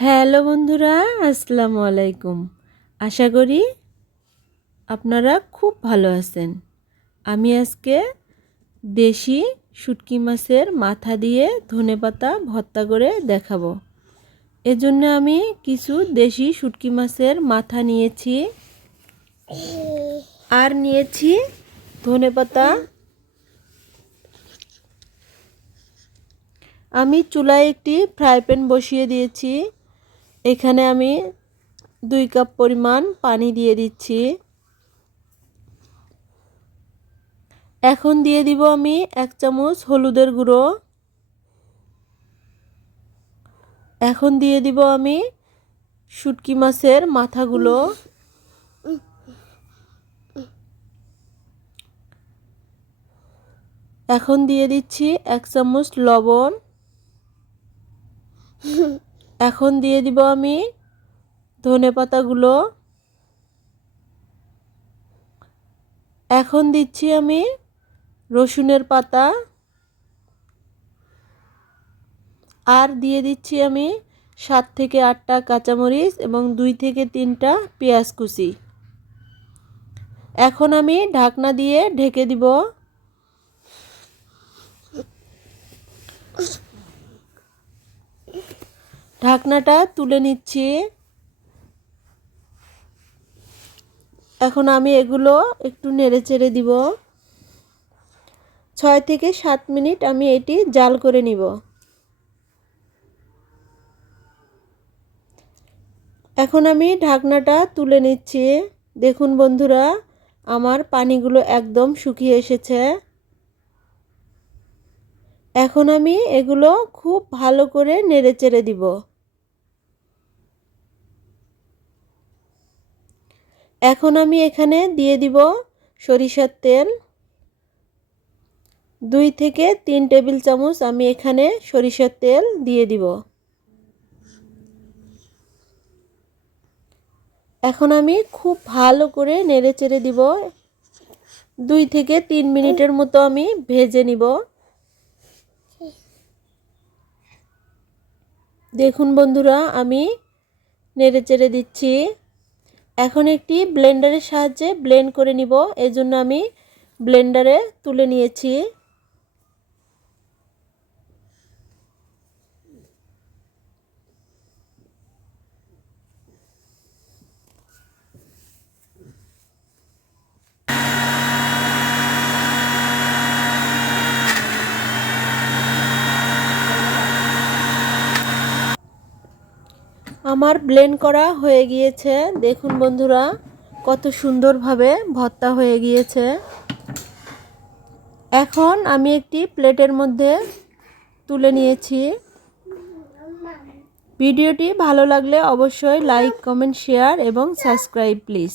Hello বন্ধুরা, আসসালামু আলাইকুম। আশা করি আপনারা খুব ভালো আছেন। আমি আজকে দেশি শুটকি মাছের মাথা দিয়ে ধনেপাতা ভর্তা করে দেখাবো। এজন্য আমি কিছু দেশি শুটকি মাছের মাথা নিয়েছি আর নিয়েছি ধনেপাতা। আমি চুলায় একটি ফ্রাই প্যান বসিয়ে দিয়েছি। এখানে আমি 2 কাপ পরিমাণ পানি দিয়ে দিচ্ছি। এখন দিয়ে দিব আমি 1 চামচ হলুদের গুঁড়ো। এখন দিয়ে দিব আমি শুটকি মাছের মাথাগুলো। এখন দিয়ে দিচ্ছি 1 চামচ লবণ। এখন দিয়ে দিব আমি ধনেপাতাগুলো। এখন দিচ্ছি আমি রসুনের পাতা আর দিয়ে দিচ্ছি আমি 7 থেকে 8টা কাঁচামরিচ এবং 2 থেকে 3টা পেঁয়াজ কুচি। এখন আমি ঢাকনা দিয়ে ঢেকে দিব। ঢাকনাটা তুলে নিচ্ছি। এখন আমি এগুলো একটু নেড়েচেড়ে দিব। 6 থেকে 7 মিনিট আমি এটি জাল করে নিব। এখন আমি ঢাকনাটা তুলে নিচ্ছি। দেখুন বন্ধুরা, আমার পানিগুলো একদম শুকিয়ে এসেছে। এখন আমি এগুলো খুব ভালো করে নেড়েচেড়ে দিব। এখন আমি এখানে দিয়ে দিব সরিষার তেল। 2 থেকে 3 টেবিল চামচ আমি এখানে সরিষার তেল দিয়ে দিব। এখন আমি খুব ভালো করে নেড়েচেড়ে দিব। 2 থেকে 3 মিনিটের মতো আমি ভেজে নিব। দেখুন বন্ধুরা, আমি নেড়েচেড়ে দিচ্ছি। এখন একটি ব্লেন্ডারের সাহায্যে ব্লেন্ড করে নিব। এজন্য আমি ব্লেন্ডারে তুলে নিয়েছি। আমার ব্লেন্ড করা হয়ে গিয়েছে। দেখুন বন্ধুরা, কত সুন্দরভাবে ভর্তা হয়ে গিয়েছে। এখন আমি একটি প্লেটের মধ্যে তুলে নিয়েছি। ভিডিওটি ভালো লাগলে অবশ্যই লাইক, কমেন্ট, শেয়ার এবং সাবস্ক্রাইব প্লিজ।